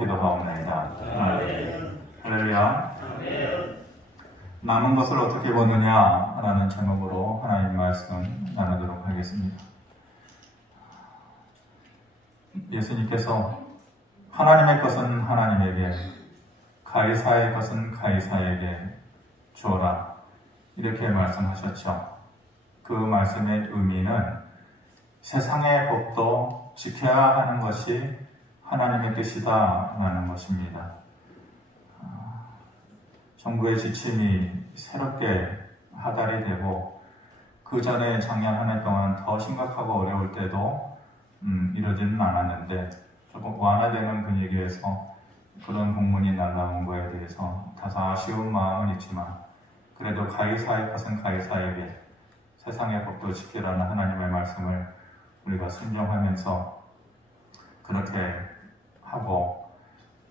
기도하옵나이다. 할렐루야. 남은 것을 어떻게 보느냐 라는 제목으로 하나님 말씀 나누도록 하겠습니다. 예수님께서 하나님의 것은 하나님에게, 가이사의 것은 가이사에게 주어라, 이렇게 말씀하셨죠. 그 말씀의 의미는 세상의 법도 지켜야 하는 것이 하나님의 뜻이다 라는 것입니다. 정부의 지침이 새롭게 하달이 되고 그 전에 작년 한 해 동안 더 심각하고 어려울 때도 이러지는 않았는데 조금 완화되는 분위기에서 그런 공문이 날라온 거에 대해서 다소 아쉬운 마음은 있지만, 그래도 가이사의 것은 가이사에게, 세상의 법도 지키라는 하나님의 말씀을 우리가 순종하면서 그렇게 하고,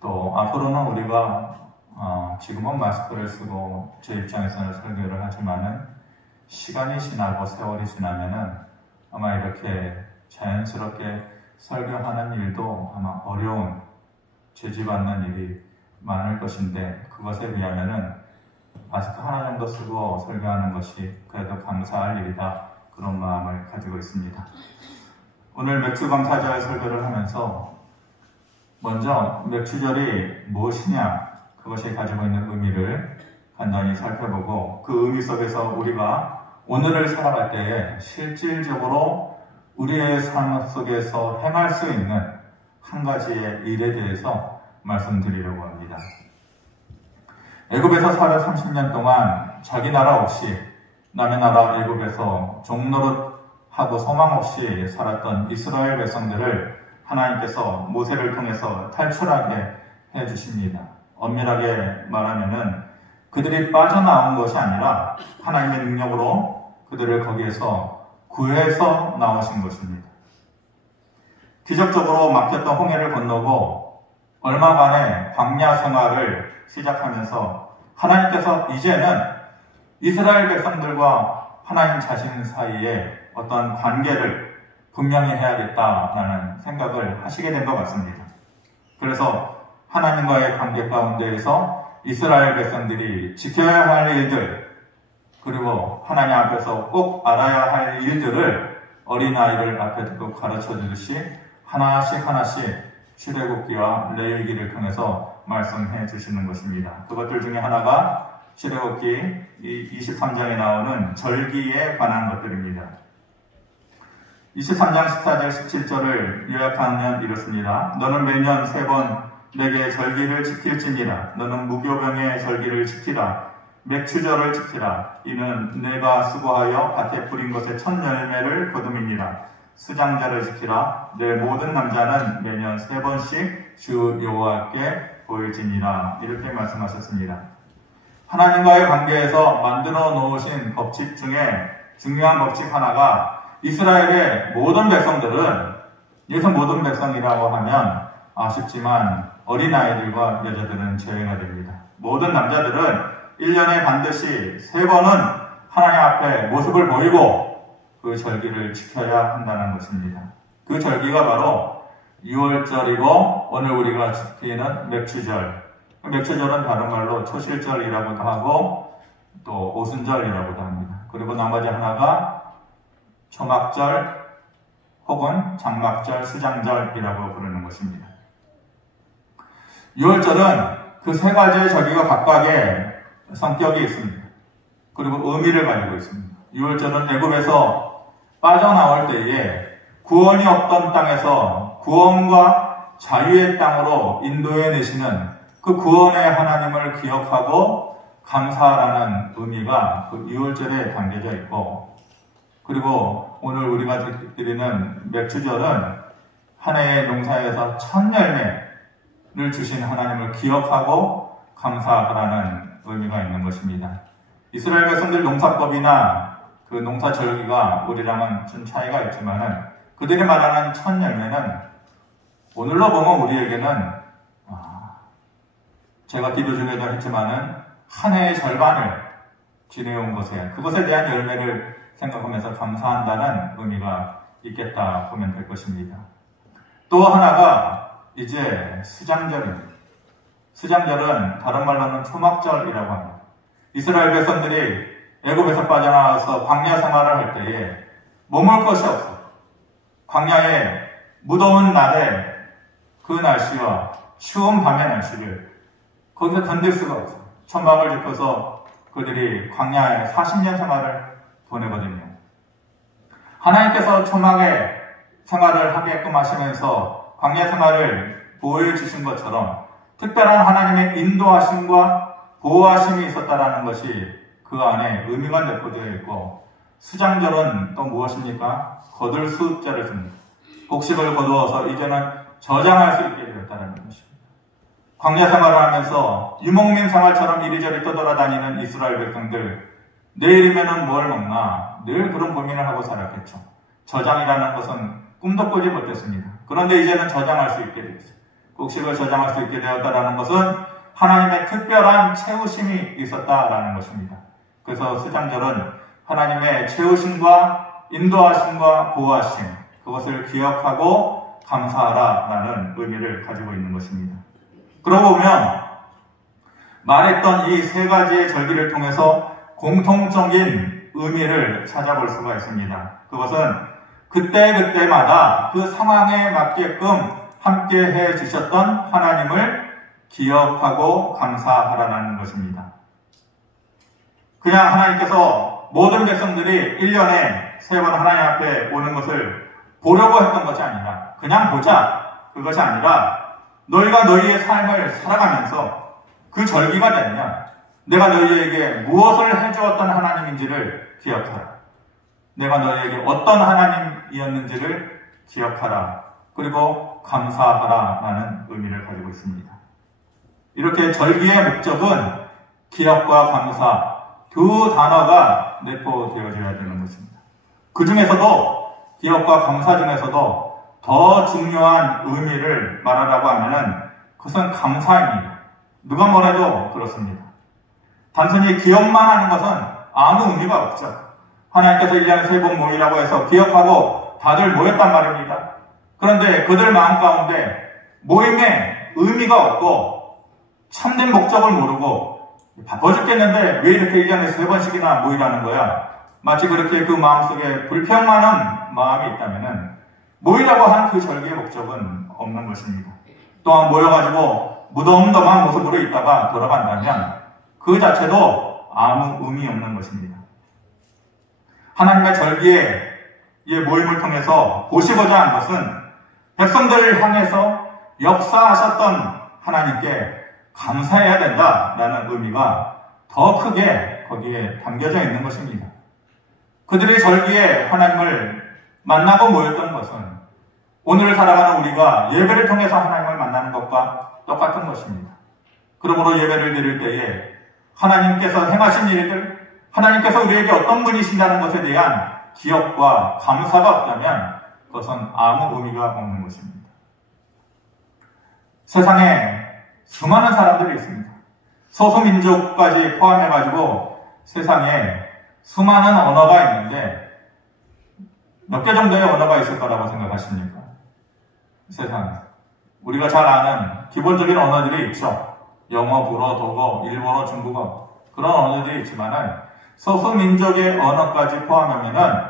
또 앞으로는 우리가 지금은 마스크를 쓰고 제 입장에서는 설교를 하지만은 시간이 지나고 세월이 지나면은 아마 이렇게 자연스럽게 설교하는 일도 아마 어려운, 죄지받는 일이 많을 것인데, 그것에 비하면은 마스크 하나 정도 쓰고 설교하는 것이 그래도 감사할 일이다, 그런 마음을 가지고 있습니다. 오늘 맥주감사절 설교를 하면서 먼저 맥주절이 무엇이냐, 그것이 가지고 있는 의미를 간단히 살펴보고, 그 의미 속에서 우리가 오늘을 살아갈 때에 실질적으로 우리의 삶 속에서 행할 수 있는 한 가지의 일에 대해서 말씀드리려고 합니다. 애굽에서 살아 30년 동안 자기 나라 없이 남의 나라 애굽에서 종노릇하고 소망 없이 살았던 이스라엘 백성들을 하나님께서 모세를 통해서 탈출하게 해주십니다. 엄밀하게 말하면은 그들이 빠져나온 것이 아니라 하나님의 능력으로 그들을 거기에서 구해서 나오신 것입니다. 기적적으로 막혔던 홍해를 건너고 얼마만에 광야 생활을 시작하면서 하나님께서 이제는 이스라엘 백성들과 하나님 자신 사이에 어떤 관계를 분명히 해야겠다라는 생각을 하시게 된 것 같습니다. 그래서 하나님과의 관계 가운데에서 이스라엘 백성들이 지켜야 할 일들, 그리고 하나님 앞에서 꼭 알아야 할 일들을 어린아이를 앞에 두고 가르쳐 주듯이 하나씩 출애굽기와 레위기를 통해서 말씀해 주시는 것입니다. 그것들 중에 하나가 출애굽기 23장에 나오는 절기에 관한 것들입니다. 23장 14절 17절을 요약하면 이렇습니다. 너는 매년 3번 내게 절기를 지킬지니라. 너는 무교병의 절기를 지키라. 맥추절을 지키라. 이는 내가 수고하여 밭에 뿌린 것의 첫 열매를 거둠이니라. 수장절을 지키라. 내 모든 남자는 매년 3번씩 주 여호와께 보일지니라. 이렇게 말씀하셨습니다. 하나님과의 관계에서 만들어 놓으신 법칙 중에 중요한 법칙 하나가, 이스라엘의 모든 백성들은, 여기서 모든 백성이라고 하면 아쉽지만 어린아이들과 여자들은 제외가 됩니다. 모든 남자들은 1년에 반드시 3번은 하나님 앞에 모습을 보이고 그 절기를 지켜야 한다는 것입니다. 그 절기가 바로 6월절이고 오늘 우리가 지키는 맥추절. 맥추절은 다른 말로 초실절이라고도 하고 또 오순절이라고도 합니다. 그리고 나머지 하나가 초막절 혹은 장막절, 수장절이라고 부르는 것입니다. 6월절은 그 3가지의 절기가 각각의 성격이 있습니다. 그리고 의미를 가지고 있습니다. 6월절은 애굽에서 빠져나올 때에 구원이 없던 땅에서 구원과 자유의 땅으로 인도해 내시는 그 구원의 하나님을 기억하고 감사하라는 의미가 그 6월절에 담겨져 있고, 그리고 오늘 우리가 드리는 맥추절은 한 해의 농사에서 첫 열매를 주신 하나님을 기억하고 감사하라는 의미가 있는 것입니다. 이스라엘 백성들 농사법이나 그 농사절기가 우리랑은 좀 차이가 있지만은 그들이 말하는 첫 열매는 오늘로 보면 우리에게는 제가 기도 중에도 했지만은 한 해의 절반을 지내온 그것에 대한 열매를 생각하면서 감사한다는 의미가 있겠다 보면 될 것입니다. 또 하나가 이제 수장절입니다. 수장절은 다른 말로는 초막절이라고 합니다. 이스라엘 백성들이 애굽에서 빠져나와서 광야 생활을 할 때에 머물 것이 없어. 광야의 무더운 날에 그 날씨와 추운 밤의 날씨를 거기서 견딜 수가 없어. 천막을 짓고서 그들이 광야에 40년 생활을 보내거든요. 하나님께서 초막의 생활을 하게끔 하시면서 광야 생활을 보여주신 것처럼 특별한 하나님의 인도하심과 보호하심이 있었다라는 것이 그 안에 의미가 내포되어 있고, 수장절은 또 무엇입니까? 거둘 수자를 씁니다. 곡식을 거두어서 이제는 저장할 수 있게 되었다는 것입니다. 광야 생활을 하면서 유목민 생활처럼 이리저리 떠돌아다니는 이스라엘 백성들, 내일이면은 뭘 먹나 늘 그런 고민을 하고 살았겠죠. 저장이라는 것은 꿈도 꾸지 못했습니다. 그런데 이제는 저장할 수 있게 되었어요. 곡식을 저장할 수 있게 되었다는 것은 하나님의 특별한 채우심이 있었다라는 것입니다. 그래서 수장절은 하나님의 채우심과 인도하심과 보호하심, 그것을 기억하고 감사하라라는 의미를 가지고 있는 것입니다. 그러고 보면 말했던 이 세 가지의 절기를 통해서 공통적인 의미를 찾아볼 수가 있습니다. 그것은 그때그때마다 그 상황에 맞게끔 함께 해 주셨던 하나님을 기억하고 감사하라는 것입니다. 그냥 하나님께서 모든 백성들이 1년에 3번 하나님 앞에 오는 것을 보려고 했던 것이 아니라, 그냥 보자, 그것이 아니라 너희가 너희의 삶을 살아가면서 그 절기가 되면 내가 너희에게 무엇을 해주었던 하나님인지를 기억하라. 내가 너희에게 어떤 하나님이었는지를 기억하라. 그리고 감사하라 라는 의미를 가지고 있습니다. 이렇게 절기의 목적은 기억과 감사 두 단어가 내포되어져야 되는 것입니다. 그 중에서도 기억과 감사 중에서도 더 중요한 의미를 말하라고 하면은 그것은 감사입니다. 누가 뭐래도 그렇습니다. 단순히 기억만 하는 것은 아무 의미가 없죠. 하나님께서 1년에 3번 모이라고 해서 기억하고 다들 모였단 말입니다. 그런데 그들 마음 가운데 모임에 의미가 없고 참된 목적을 모르고 바빠 죽겠는데 왜 이렇게 1년에 3번씩이나 모이라는 거야? 마치 그렇게 그 마음속에 불평만한 마음이 있다면은 모이라고 하는 그 절기의 목적은 없는 것입니다. 또한 모여가지고 무덤덤한 모습으로 있다가 돌아간다면 그 자체도 아무 의미 없는 것입니다. 하나님의 절기의 이 모임을 통해서 보시고자 한 것은 백성들을 향해서 역사하셨던 하나님께 감사해야 된다라는 의미가 더 크게 거기에 담겨져 있는 것입니다. 그들의 절기에 하나님을 만나고 모였던 것은 오늘 살아가는 우리가 예배를 통해서 하나님을 만나는 것과 똑같은 것입니다. 그러므로 예배를 드릴 때에 하나님께서 행하신 일들, 하나님께서 우리에게 어떤 분이신다는 것에 대한 기억과 감사가 없다면 그것은 아무 의미가 없는 것입니다. 세상에 수많은 사람들이 있습니다. 소수민족까지 포함해가지고 세상에 수많은 언어가 있는데 몇 개 정도의 언어가 있을 거라고 생각하십니까? 세상에. 우리가 잘 아는 기본적인 언어들이 있죠. 영어, 불어, 독어, 일본어, 중국어 그런 언어들이 있지만은 소수민족의 언어까지 포함하면은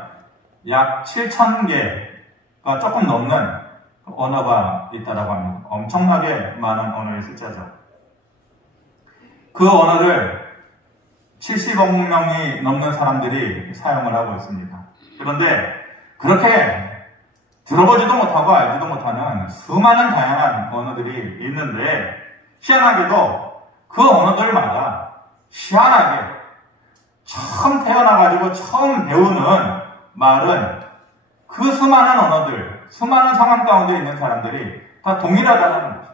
약 7,000개가 조금 넘는 언어가 있다라고 합니다. 엄청나게 많은 언어의 숫자죠. 그 언어를 70억 명이 넘는 사람들이 사용을 하고 있습니다. 그런데 그렇게 들어보지도 못하고 알지도 못하는 수많은 다양한 언어들이 있는데 희한하게도 그 언어들마다 희한하게 처음 태어나가지고 처음 배우는 말은 그 수많은 언어들, 수많은 상황 가운데 있는 사람들이 다 동일하다는 거죠.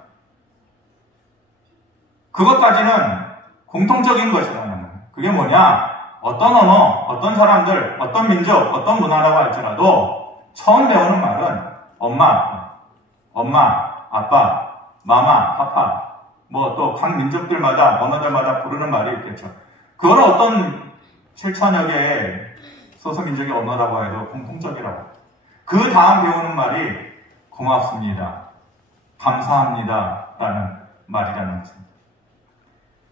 그것까지는 공통적인 것이라는 그게 뭐냐? 어떤 언어, 어떤 사람들, 어떤 민족, 어떤 문화라고 할지라도 처음 배우는 말은 엄마, 아빠, 마마, 파파 뭐 또 각 민족들마다 언어들마다 부르는 말이 있겠죠. 그건 어떤 7천여 개의 소수민족의 언어라고 해도 공통적이라고. 그 다음 배우는 말이 고맙습니다, 감사합니다 라는 말이라는 것입니다.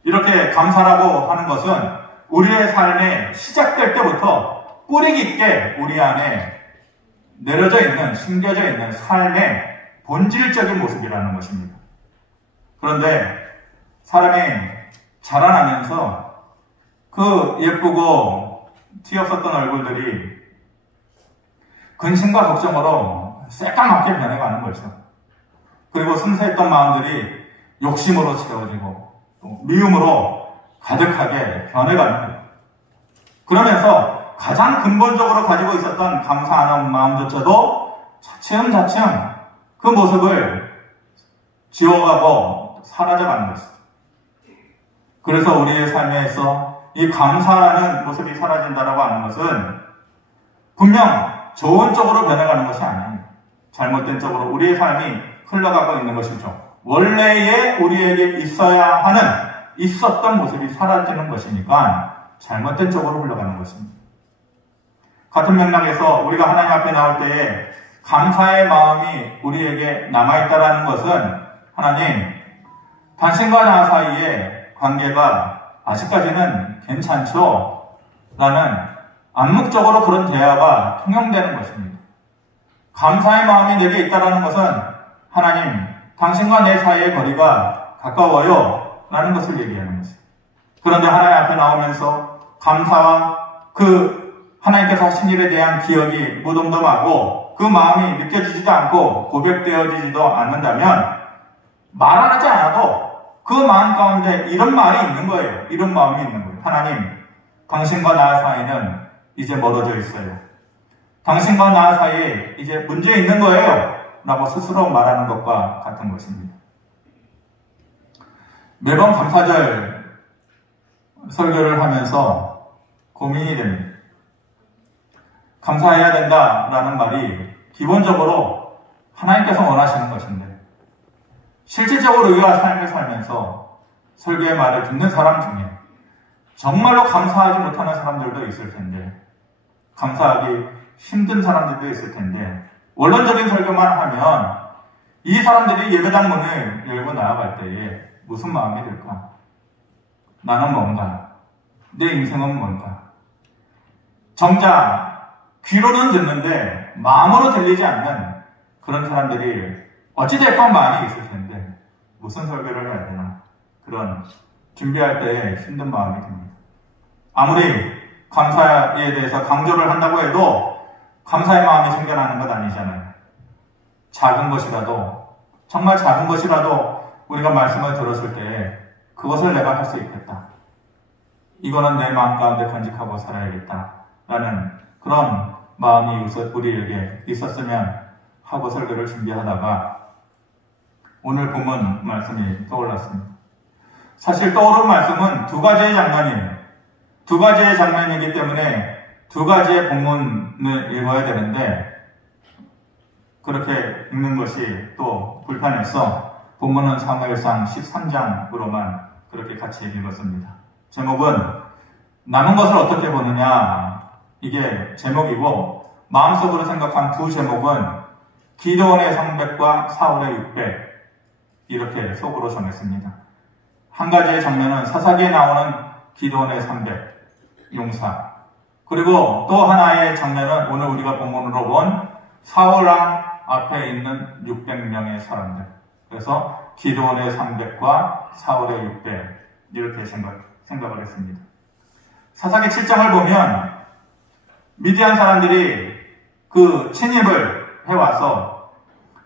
이렇게 감사라고 하는 것은 우리의 삶에 시작될 때부터 뿌리 깊게 우리 안에 내려져 있는, 심겨져 있는 삶의 본질적인 모습이라는 것입니다. 그런데 사람이 자라나면서 그 예쁘고 티 없었던 얼굴들이 근심과 걱정으로 새까맣게 변해가는 거죠. 그리고 순수했던 마음들이 욕심으로 채워지고 또 미움으로 가득하게 변해가는 거예요. 그러면서 가장 근본적으로 가지고 있었던 감사하는 마음조차도 차츰차츰 그 모습을 지워가고 사라져가는 것이죠. 그래서 우리의 삶에서 이 감사라는 모습이 사라진다라고 하는 것은 분명 좋은 쪽으로 변해가는 것이 아니에요. 잘못된 쪽으로 우리의 삶이 흘러가고 있는 것이죠. 원래의 우리에게 있어야 하는, 있었던 모습이 사라지는 것이니까 잘못된 쪽으로 흘러가는 것입니다. 같은 맥락에서 우리가 하나님 앞에 나올 때에 감사의 마음이 우리에게 남아있다라는 것은 하나님, 당신과 나 사이의 관계가 아직까지는 괜찮죠? 라는 암묵적으로 그런 대화가 통용되는 것입니다. 감사의 마음이 내게 있다라는 것은 하나님, 당신과 내 사이의 거리가 가까워요 라는 것을 얘기하는 것입니다. 그런데 하나님 앞에 나오면서 감사와 그 하나님께서 하신 일에 대한 기억이 무덤덤하고 그 마음이 느껴지지도 않고 고백되어지지도 않는다면 말 안 하지 않아도 그 마음 가운데 이런 말이 있는 거예요. 이런 마음이 있는 거예요. 하나님, 당신과 나 사이는 이제 멀어져 있어요. 당신과 나 사이에 이제 문제 있는 거예요. 라고 스스로 말하는 것과 같은 것입니다. 매번 감사절 설교를 하면서 고민이 됩니다. 감사해야 된다라는 말이 기본적으로 하나님께서 원하시는 것인데 실질적으로 우리가 삶을 살면서 설교의 말을 듣는 사람 중에 정말로 감사하지 못하는 사람들도 있을 텐데 감사하기 힘든 사람들도 있을 텐데 원론적인 설교만 하면 이 사람들이 예배당 문을 열고 나아갈 때에 무슨 마음이 들까? 나는 뭔가? 내 인생은 뭔가? 정작 귀로는 듣는데 마음으로 들리지 않는 그런 사람들이 어찌됐건 많이 있을 텐데 무슨 설교를 해야 되나? 그런 준비할 때 힘든 마음이 듭니다. 아무리 감사에 대해서 강조를 한다고 해도 감사의 마음이 생겨나는 것 아니잖아요. 작은 것이라도, 정말 작은 것이라도 우리가 말씀을 들었을 때 그것을 내가 할 수 있겠다. 이거는 내 마음 가운데 간직하고 살아야겠다. 라는 그런 마음이 우리에게 있었으면 하고 설교를 준비하다가 오늘 본문 말씀이 떠올랐습니다. 사실 떠오른 말씀은 두 가지의 장면이에요. 두 가지의 장면이기 때문에 두 가지의 본문을 읽어야 되는데 그렇게 읽는 것이 또 불편해서 본문은 사무엘상 13장으로만 그렇게 같이 읽었습니다. 제목은 남은 것을 어떻게 보느냐 이게 제목이고 마음속으로 생각한 두 제목은 기드온의 300과 사울의 600 이렇게 속으로 정했습니다. 한 가지의 장면은 사사기에 나오는 기드온의 300 용사 그리고 또 하나의 장면은 오늘 우리가 본문으로 본 사울왕 앞에 있는 600명의 사람들 그래서 기드온의 300과 사울의 600 이렇게 생각을 했습니다. 사사기 7장을 보면 미디안 사람들이 그 침입을 해와서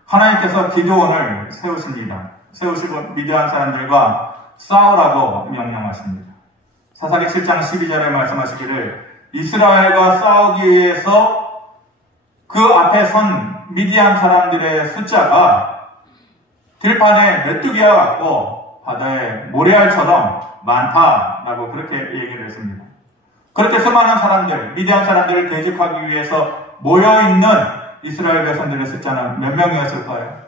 하나님께서 기드온을 세우십니다. 세우시고 미디안 사람들과 싸우라고 명령하십니다. 사사기 7장 12절에 말씀하시기를 이스라엘과 싸우기 위해서 그 앞에 선 미디안 사람들의 숫자가 들판에 메뚜기와 같고 바다의 모래알처럼 많다라고 그렇게 얘기를 했습니다. 그렇게 수많은 사람들, 미디안 사람들을 대적하기 위해서 모여있는 이스라엘 백성들의 숫자는 몇 명이었을까요?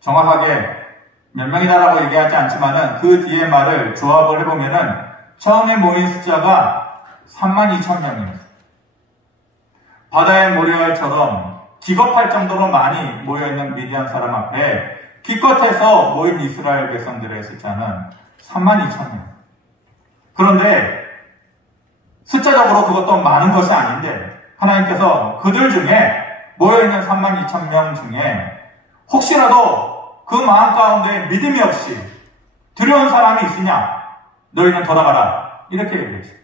정확하게 몇 명이다라고 얘기하지 않지만은 그 뒤에 말을 조합을 해보면은 처음에 모인 숫자가 32,000명이었어요. 바다의 모래알처럼 기겁할 정도로 많이 모여있는 미디안 사람 앞에 기껏해서 모인 이스라엘 백성들의 숫자는 32,000명. 그런데 숫자적으로 그것도 많은 것이 아닌데 하나님께서 그들 중에 모여있는 32,000명 중에 혹시라도 그 마음 가운데 믿음이 없이 두려운 사람이 있으냐? 너희는 돌아가라. 이렇게 얘기했어요.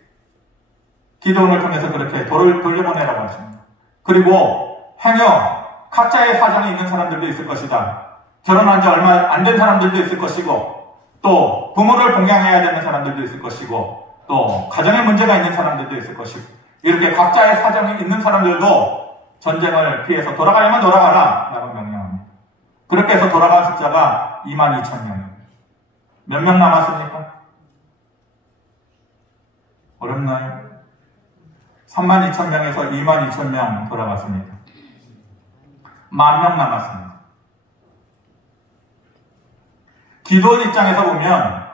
기도원을 통해서 그렇게 돌려보내라고 하십니다. 그리고 행여 각자의 사정이 있는 사람들도 있을 것이다. 결혼한 지 얼마 안 된 사람들도 있을 것이고 또 부모를 봉양해야 되는 사람들도 있을 것이고 또 가정에 문제가 있는 사람들도 있을 것이고 이렇게 각자의 사정이 있는 사람들도 전쟁을 피해서 돌아가려면 돌아가라 라고 명령합니다. 그렇게 해서 돌아간 숫자가 22,000명입니다. 몇 명 남았습니까? 어렵나요? 32,000명에서 22,000명 돌아갔습니다. 10,000명 남았습니다. 기도원 입장에서 보면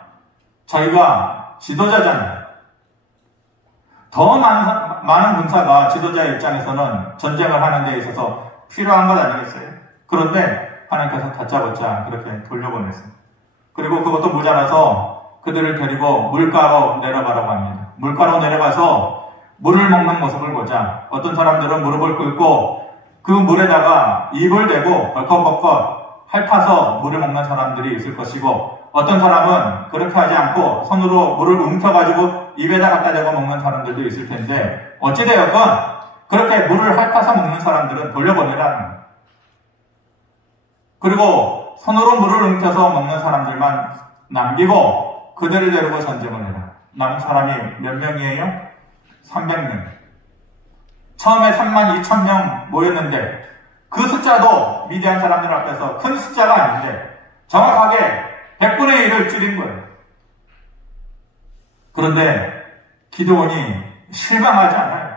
저희가 지도자잖아요. 더 많은 군사가 지도자의 입장에서는 전쟁을 하는 데 있어서 필요한 것 아니겠어요? 그런데 하나님께서 다짜고짜 그렇게 돌려보냈어요. 그리고 그것도 모자라서 그들을 데리고 물가로 내려가라고 합니다. 물가로 내려가서 물을 먹는 모습을 보자. 어떤 사람들은 무릎을 꿇고 그 물에다가 입을 대고 벌컥벌컥 핥아서 물을 먹는 사람들이 있을 것이고 어떤 사람은 그렇게 하지 않고 손으로 물을 움켜가지고 입에다 갖다 대고 먹는 사람들도 있을 텐데 어찌되었건 그렇게 물을 핥아서 먹는 사람들은 돌려보내라는 거예요. 그리고 손으로 물을 움켜서 먹는 사람들만 남기고 그들을 데리고 전쟁을 해라. 남은 사람이 몇 명이에요? 300명. 처음에 32,000명 모였는데 그 숫자도 미디안 사람들 앞에서 큰 숫자가 아닌데 정확하게 100분의 1을 줄인 거예요. 그런데 기드온이 실망하지 않아요.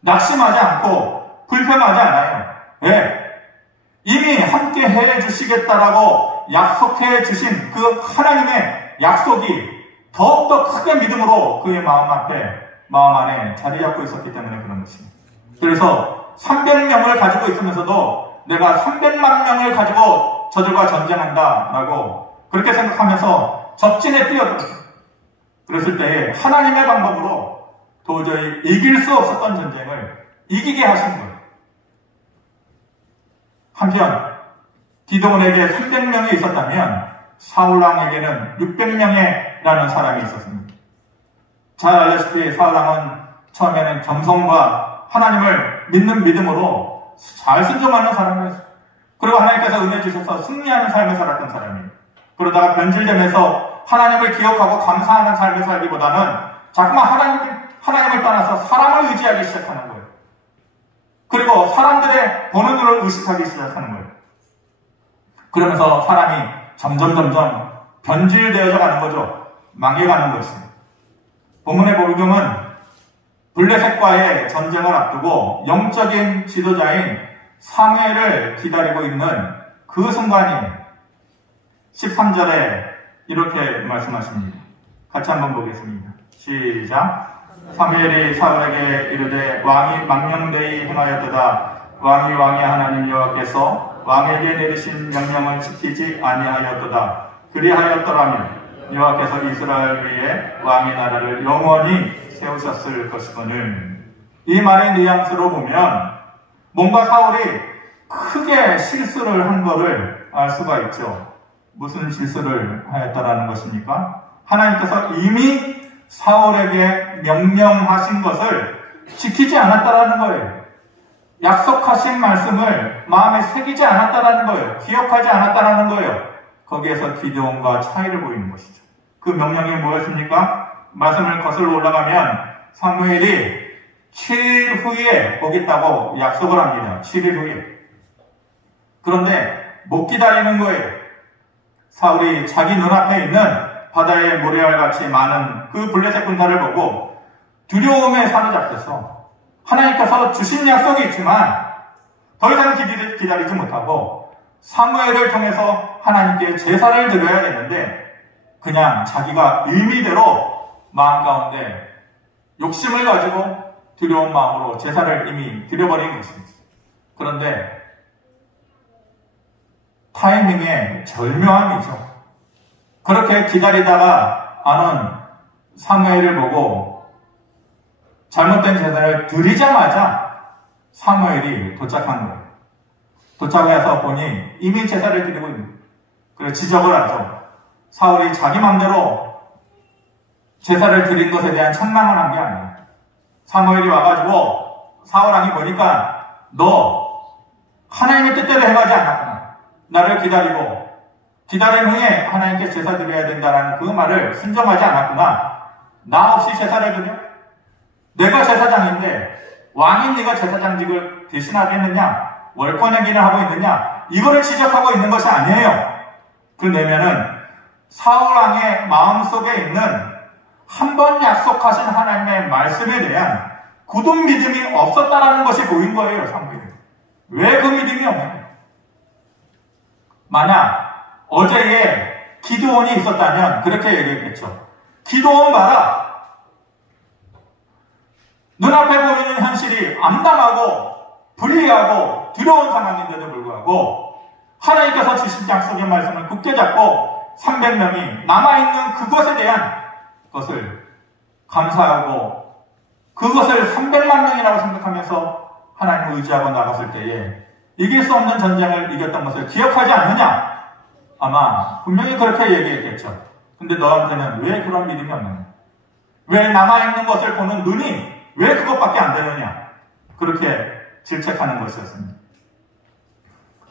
낙심하지 않고 불평하지 않아요. 왜? 이미 함께 해주시겠다라고 약속해 주신 그 하나님의 약속이 더욱더 크게 믿음으로 그의 마음 안에 자리 잡고 있었기 때문에 그런 것입니다. 그래서 300명을 가지고 있으면서도 내가 300만 명을 가지고 저들과 전쟁한다라고 그렇게 생각하면서 적진에 뛰어들었어요. 그랬을 때에 하나님의 방법으로 도저히 이길 수 없었던 전쟁을 이기게 하신 거예요. 한편 기드온에게 300명이 있었다면 사울왕에게는 600명이라는 사람이 있었습니다. 잘 알다시피 사울왕은 처음에는 겸손과 하나님을 믿는 믿음으로 잘 순종하는 사람이었어요. 그리고 하나님께서 은혜 주셔서 승리하는 삶을 살았던 사람이에요. 그러다가 변질되면서 하나님을 기억하고 감사하는 삶을 살기보다는 자꾸만 하나님을 떠나서 사람을 의지하기 시작하는 거예요. 그리고 사람들의 보는 눈을 의식하기 시작하는 거예요. 그러면서 사람이 점점 변질되어져 가는 거죠. 망해가는 것입니다. 본문의 복음은 블레셋과의 전쟁을 앞두고 영적인 지도자인 사무엘을 기다리고 있는 그 순간이 13절에 이렇게 말씀하십니다. 같이 한번 보겠습니다. 시작. 사무엘이 사울에게 이르되 왕이 망령되이 행하였도다. 왕이 하나님 여호와께서 왕에게 내리신 명령을 지키지 아니하였도다. 그리하였더라면 여호와께서 이스라엘 위에 왕의 나라를 영원히 세우셨을 것이거늘. 이 말의 뉘앙스로 보면 뭔가 사울이 크게 실수를 한 것을 알 수가 있죠. 무슨 실수를 하였다라는 것입니까? 하나님께서 이미 사울에게 명령하신 것을 지키지 않았다라는 거예요. 약속하신 말씀을 마음에 새기지 않았다라는 거예요. 기억하지 않았다라는 거예요. 거기에서 기드온과 차이를 보이는 것이죠. 그 명령이 뭐였습니까? 말씀을 거슬러 올라가면 사무엘이 7일 후에 오겠다고 약속을 합니다. 7일 후에. 그런데 못 기다리는 거예요. 사울이 자기 눈앞에 있는 바다의 모래알같이 많은 그 블레셋 군사를 보고 두려움에 사로잡혀서 하나님께서 주신 약속이 있지만 더 이상 기다리지 못하고 사무엘을 통해서 하나님께 제사를 드려야 되는데 그냥 자기가 의미대로 마음 가운데 욕심을 가지고 두려운 마음으로 제사를 이미 드려버린 것입니다. 그런데 타이밍에 절묘함이죠. 그렇게 기다리다가 아는 사무엘을 보고 잘못된 제사를 드리자마자 사무엘이 도착한 거예요. 도착해서 보니 이미 제사를 드리고 있는 거예요. 그래서 지적을 하죠. 사울이 자기 맘대로 제사를 드린 것에 대한 책망을 한 게 아니에요. 사무엘이 와가지고 사울왕이 보니까 너 하나님의 뜻대로 해가지 않았구나. 나를 기다리고 기다린 후에 하나님께 제사 드려야 된다는 그 말을 순종하지 않았구나. 나 없이 제사를 드려? 내가 제사장인데 왕인 네가 제사장직을 대신하겠느냐? 월권행위를 하고 있느냐? 이거를 지적하고 있는 것이 아니에요. 그 내면은 사울왕의 마음속에 있는 한 번 약속하신 하나님의 말씀에 대한 굳은 믿음이 없었다라는 것이 보인 거예요. 사무엘이. 왜 그 믿음이 없느냐? 만약 어제에 기드온이 있었다면 그렇게 얘기했겠죠. 기드온 봐라. 눈앞에 보이는 현실이 암담하고 불리하고 두려운 상황인데도 불구하고 하나님께서 주신 약속의 말씀을 굳게 잡고 300명이 남아있는 그것에 대한 것을 감사하고 그것을 300만 명이라고 생각하면서 하나님을 의지하고 나갔을 때에 이길 수 없는 전쟁을 이겼던 것을 기억하지 않느냐? 아마 분명히 그렇게 얘기했겠죠. 근데 너한테는 왜 그런 믿음이 없느냐? 왜 남아있는 것을 보는 눈이 왜 그것밖에 안 되느냐? 그렇게 질책하는 것이었습니다.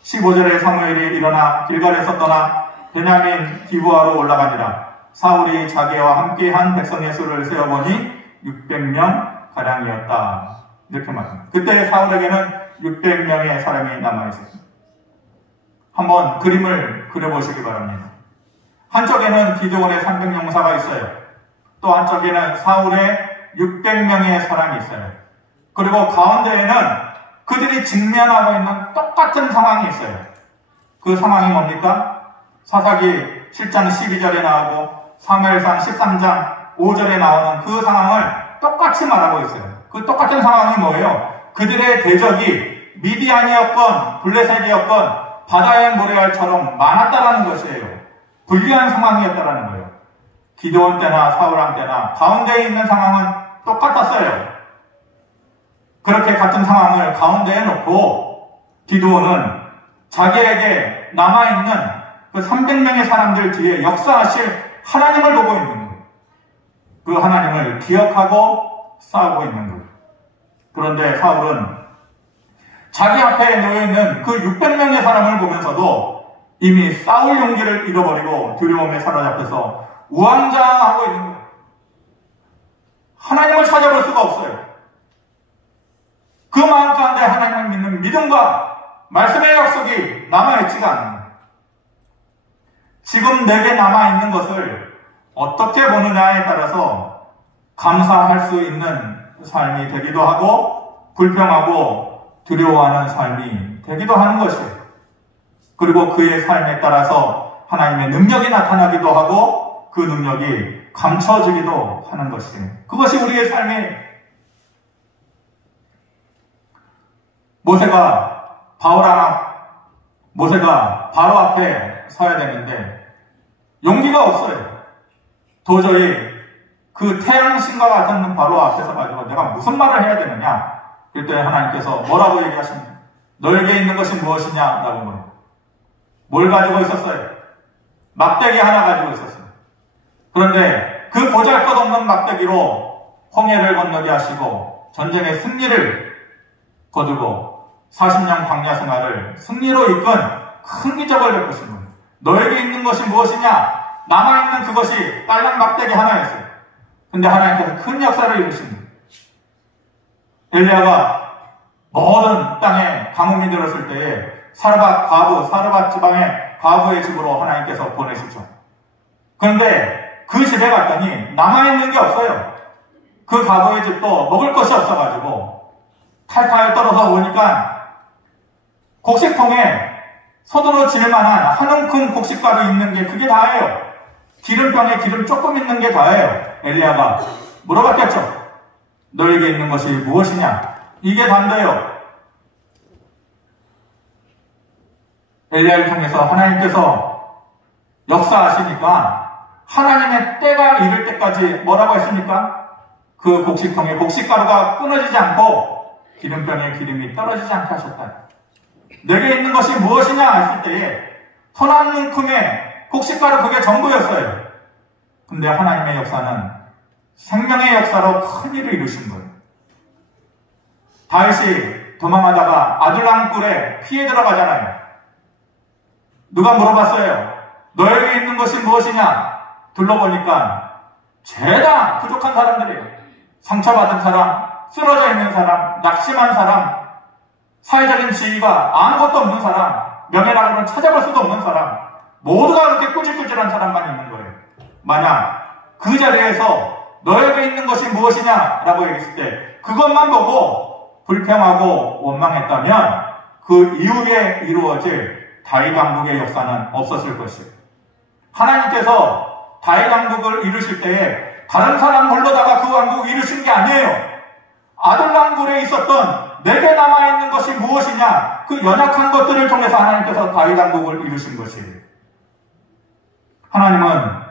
15절에 사무엘이 일어나 길갈에서 떠나 베냐민 기브아로 올라가니라. 사울이 자기와 함께한 백성의 수를 세어보니 600명 가량이었다. 이렇게 말합니다. 그때 사울에게는 600명의 사람이 남아있었습니다. 한번 그림을 그려보시기 바랍니다. 한쪽에는 기드온의 300용사가 있어요. 또 한쪽에는 사울의 600명의 사람이 있어요. 그리고 가운데에는 그들이 직면하고 있는 똑같은 상황이 있어요. 그 상황이 뭡니까? 사사기 7장 12절에 나오고 사무엘상 13장 5절에 나오는 그 상황을 똑같이 말하고 있어요. 그 똑같은 상황이 뭐예요? 그들의 대적이 미디안이었건 블레셋이었건 바다의 모래알처럼 많았다라는 것이에요. 불리한 상황이었다라는 거예요. 기드온 때나 사울왕 때나 가운데에 있는 상황은 똑같았어요. 그렇게 같은 상황을 가운데에 놓고 기드온은 자기에게 남아있는 그 300명의 사람들 뒤에 역사하실 하나님을 보고 있는 거예요. 그 하나님을 기억하고 싸우고 있는 거예요. 그런데 사울은 자기 앞에 놓여있는 그 600명의 사람을 보면서도 이미 싸울 용기를 잃어버리고 두려움에 사로잡혀서 우왕좌왕하고 있는 거예요. 하나님을 찾아볼 수가 없어요. 그 마음 가운데 하나님을 믿는 믿음과 말씀의 약속이 남아있지가 않는 거예요. 지금 내게 남아있는 것을 어떻게 보느냐에 따라서 감사할 수 있는 삶이 되기도 하고 불평하고 두려워하는 삶이 되기도 하는 것이에요. 그리고 그의 삶에 따라서 하나님의 능력이 나타나기도 하고 그 능력이 감춰지기도 하는 것이에요. 그것이 우리의 삶이에요. 모세가 바로 앞에 서야 되는데 용기가 없어요. 도저히 그 태양신과 같은 바로 앞에서 가지고 내가 무슨 말을 해야 되느냐? 그때 하나님께서 뭐라고 얘기하십니까? 너에게 있는 것이 무엇이냐? 라고 물어요. 뭘 가지고 있었어요? 막대기 하나 가지고 있었어요. 그런데 그 보잘것없는 막대기로 홍해를 건너게 하시고 전쟁의 승리를 거두고 40년 광야 생활을 승리로 이끈 큰 기적을 베푸신 거예요. 너에게 있는 것이 무엇이냐? 남아있는 그것이 빨랑 막대기 하나였어요. 근데 하나님께서 큰 역사를 이루십니다. 엘리야가 모든 땅에 가뭄이 들었을 때에 사르밧 지방의 과부의 집으로 하나님께서 보내시죠. 그런데 그 집에 갔더니 남아있는 게 없어요. 그 과부의 집도 먹을 것이 없어가지고 탈탈 떨어서 오니까 곡식통에 손으로 질 만한 한 움큼 곡식가루 있는 게 그게 다예요. 기름병에 기름 조금 있는 게 다예요. 엘리야가 물어봤겠죠. 너에게 있는 것이 무엇이냐? 이게 단데요. 엘리야를 통해서 하나님께서 역사하시니까 하나님의 때가 이를 때까지 뭐라고 했습니까? 그 곡식통에 곡식가루가 끊어지지 않고 기름병에 기름이 떨어지지 않게 하셨다. 내게 있는 것이 무엇이냐 했을 때에 손 한 움큼의 곡식가루 그게 전부였어요. 근데 하나님의 역사는 생명의 역사로 큰 일을 이루신 거예요. 다윗이 도망하다가 아둘람 굴에 피해 들어가잖아요. 누가 물어봤어요. 너에게 있는 것이 무엇이냐? 둘러보니까 죄다 부족한 사람들이에요. 상처받은 사람, 쓰러져 있는 사람, 낙심한 사람, 사회적인 지위가 아무것도 없는 사람, 명예라고는 찾아볼 수도 없는 사람, 모두가 그렇게 꾸질꾸질한 사람만 있는 거예요. 만약 그 자리에서 너에게 있는 것이 무엇이냐라고 얘기했을 때 그것만 보고 불평하고 원망했다면 그 이후에 이루어질 다윗 왕국의 역사는 없었을 것이에요. 하나님께서 다윗 왕국을 이루실 때에 다른 사람 불러다가 그 왕국을 이루신 게 아니에요. 아둘람 굴에 있었던 내게 남아있는 것이 무엇이냐, 그 연약한 것들을 통해서 하나님께서 다윗 왕국을 이루신 것이에요. 하나님은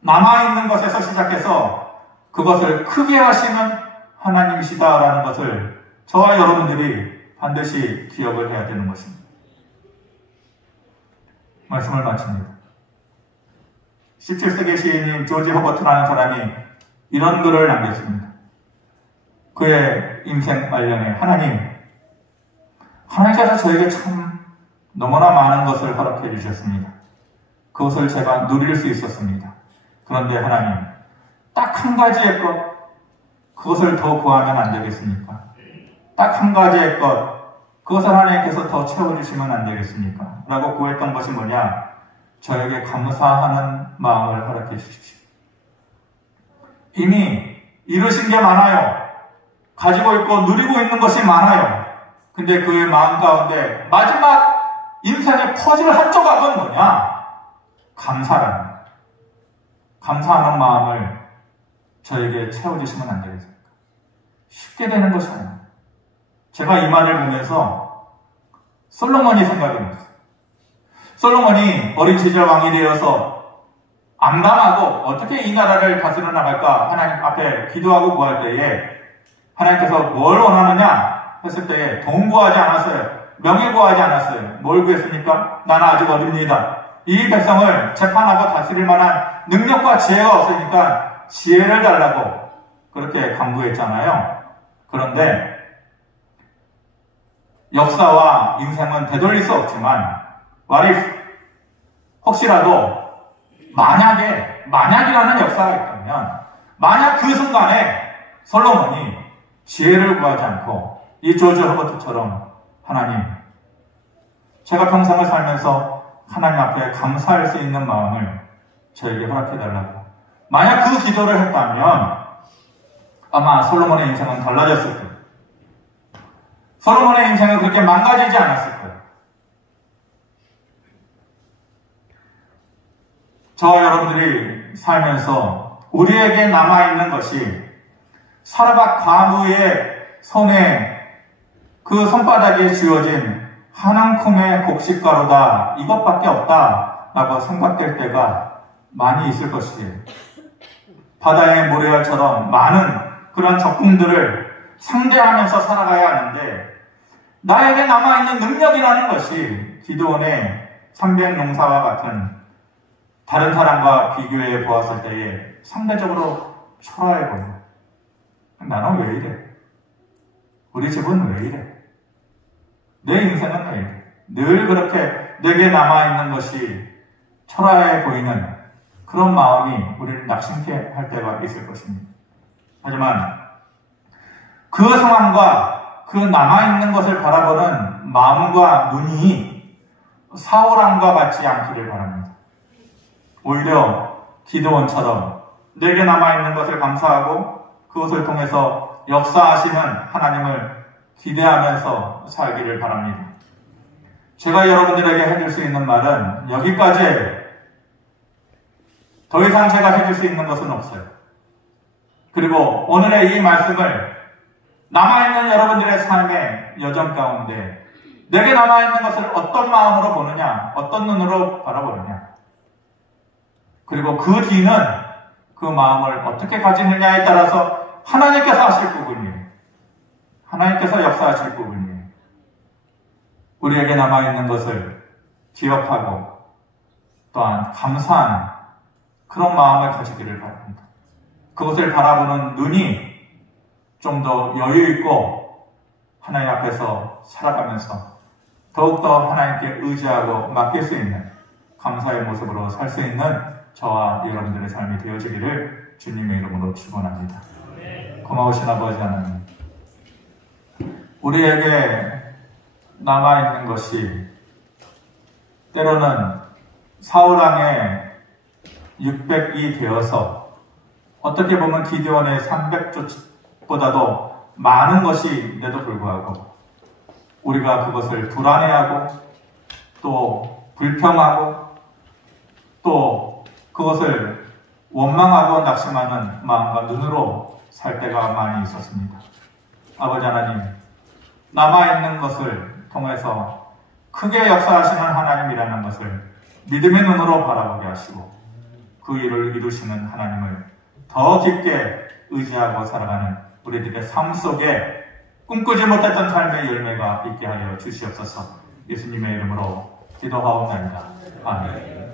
남아있는 것에서 시작해서 그것을 크게 하시는 하나님이시다라는 것을 저와 여러분들이 반드시 기억을 해야 되는 것입니다. 말씀을 마칩니다. 17세기 시인인 조지 허버트라는 사람이 이런 글을 남겼습니다. 그의 인생 말년에 하나님께서 저에게 참 너무나 많은 것을 허락해 주셨습니다. 그것을 제가 누릴 수 있었습니다. 그런데 하나님, 딱 한 가지의 것, 그것을 더 구하면 안 되겠습니까? 딱 한 가지의 것, 그것을 하나님께서 더 채워주시면 안 되겠습니까? 라고 구했던 것이 뭐냐? 저에게 감사하는 마음을 허락해 주십시오. 이미 이루신 게 많아요. 가지고 있고 누리고 있는 것이 많아요. 근데 그의 마음 가운데 마지막 인생의 퍼즐 한 조각은 뭐냐? 감사하는 마음을 저에게 채워주시면 안 되겠습니까? 쉽게 되는 것이 아니에요. 제가 이 말을 보면서 솔로몬이 생각이 났어요. 솔로몬이 어린 시절 왕이 되어서 암담하고 어떻게 이 나라를 다스려 나갈까 하나님 앞에 기도하고 구할 때에 하나님께서 뭘 원하느냐 했을 때에 돈 구하지 않았어요. 명예 구하지 않았어요. 뭘 구했습니까? 나는 아직 어립니다. 이 백성을 재판하고 다스릴 만한 능력과 지혜가 없으니까 지혜를 달라고 그렇게 간구했잖아요. 그런데 역사와 인생은 되돌릴 수 없지만 what if 혹시라도 만약이라는 역사가 있다면 만약 그 순간에 솔로몬이 지혜를 구하지 않고 이 조지 허버트처럼 하나님, 제가 평생을 살면서 하나님 앞에 감사할 수 있는 마음을 저에게 허락해달라고 만약 그 기도를 했다면 아마 솔로몬의 인생은 달라졌을 거예요. 솔로몬의 인생은 그렇게 망가지지 않았을 거예요. 저와 여러분들이 살면서 우리에게 남아있는 것이 사르밧 과부의 손에 그 손바닥에 쥐어진 한 움큼의 곡식가루다, 이것밖에 없다라고 생각될 때가 많이 있을 것이에요. 바다의 모래알처럼 많은 그런 적군들을 상대하면서 살아가야 하는데 나에게 남아있는 능력이라는 것이 기드온의 300농사와 같은 다른 사람과 비교해 보았을 때에 상대적으로 초라해 보여요. 나는 왜 이래? 우리 집은 왜 이래? 내 인생은 왜 이래? 늘 그렇게 내게 남아있는 것이 초라해 보이는 그런 마음이 우리를 낙심케 할 때가 있을 것입니다. 하지만 그 상황과 그 남아있는 것을 바라보는 마음과 눈이 사울왕과 같지 않기를 바랍니다. 오히려 기드온처럼 내게 남아있는 것을 감사하고 그것을 통해서 역사하시는 하나님을 기대하면서 살기를 바랍니다. 제가 여러분들에게 해줄 수 있는 말은 여기까지예요. 더 이상 제가 해줄 수 있는 것은 없어요. 그리고 오늘의 이 말씀을 남아있는 여러분들의 삶의 여정 가운데 내게 남아있는 것을 어떤 마음으로 보느냐, 어떤 눈으로 바라보느냐, 그리고 그 뒤는 그 마음을 어떻게 가지느냐에 따라서 하나님께서 하실 부분이에요. 하나님께서 역사하실 부분이에요. 우리에게 남아있는 것을 기억하고 또한 감사하는 그런 마음을 가지기를 바랍니다. 그것을 바라보는 눈이 좀 더 여유 있고 하나님 앞에서 살아가면서 더욱더 하나님께 의지하고 맡길 수 있는 감사의 모습으로 살 수 있는 저와 여러분들의 삶이 되어지기를 주님의 이름으로 축원합니다. 고마우신 아버지 하나님, 우리에게 남아있는 것이 때로는 사울왕의 600이 되어서 어떻게 보면 기드온의 300조보다도 많은 것인데도 불구하고 우리가 그것을 불안해하고 또 불평하고 또 그것을 원망하고 낙심하는 마음과 눈으로 살 때가 많이 있었습니다. 아버지 하나님, 남아있는 것을 통해서 크게 역사하시는 하나님이라는 것을 믿음의 눈으로 바라보게 하시고 그 일을 이루시는 하나님을 더 깊게 의지하고 살아가는 우리들의 삶 속에 꿈꾸지 못했던 삶의 열매가 있게 하여 주시옵소서. 예수님의 이름으로 기도하옵나이다. 아멘.